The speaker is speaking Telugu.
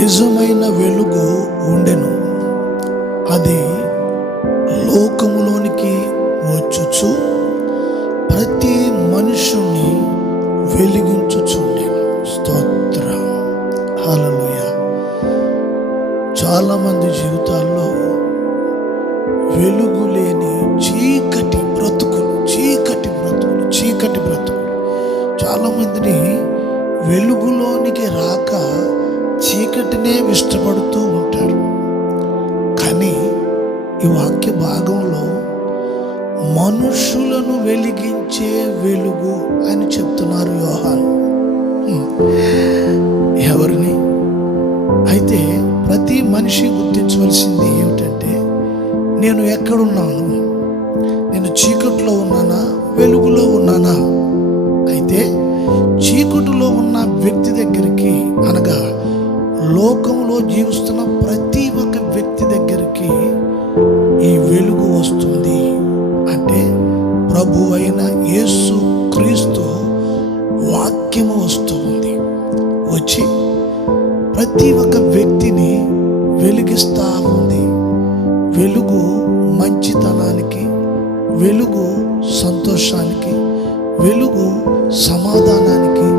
నిజమైన వెలుగు ఉండెను. అది లోకములోనికి వచ్చుచు ప్రతి మనుషుని వెలిగించుచుండెను. స్తోత్రం, హల్లెలూయా. చాలామంది జీవితాల్లో వెలుగు లేని చీకటి బ్రతుకులు. చాలామందిని వెలుగులోనికి రాక చీకటినే ఇష్టపడుతూ ఉంటారు. కానీ ఈ వాక్య భాగంలో మనుషులను వెలిగించే వెలుగు అని చెప్తున్నారు యోహాను. ఎవరిని అయితే ప్రతి మనిషి గుర్తించవలసింది ఏమిటంటే, నేను ఎక్కడున్నాను? నేను చీకటిలో ఉన్నానా, వెలుగులో ఉన్నానా? అయితే చీకటిలో ఉన్న వ్యక్తి దగ్గరికి, అనగా లోకంలో జీవిస్తున్న ప్రతి ఒక్క వ్యక్తి దగ్గరికి ఈ వెలుగు వస్తుంది. అంటే ప్రభు అయిన యేసు క్రీస్తు వాక్యము వస్తూ ఉంది. వచ్చి ప్రతి ఒక్క వ్యక్తిని వెలిగిస్తూ ఉంది. వెలుగు మంచితనానికి, వెలుగు సంతోషానికి, వెలుగు సమాధానానికి,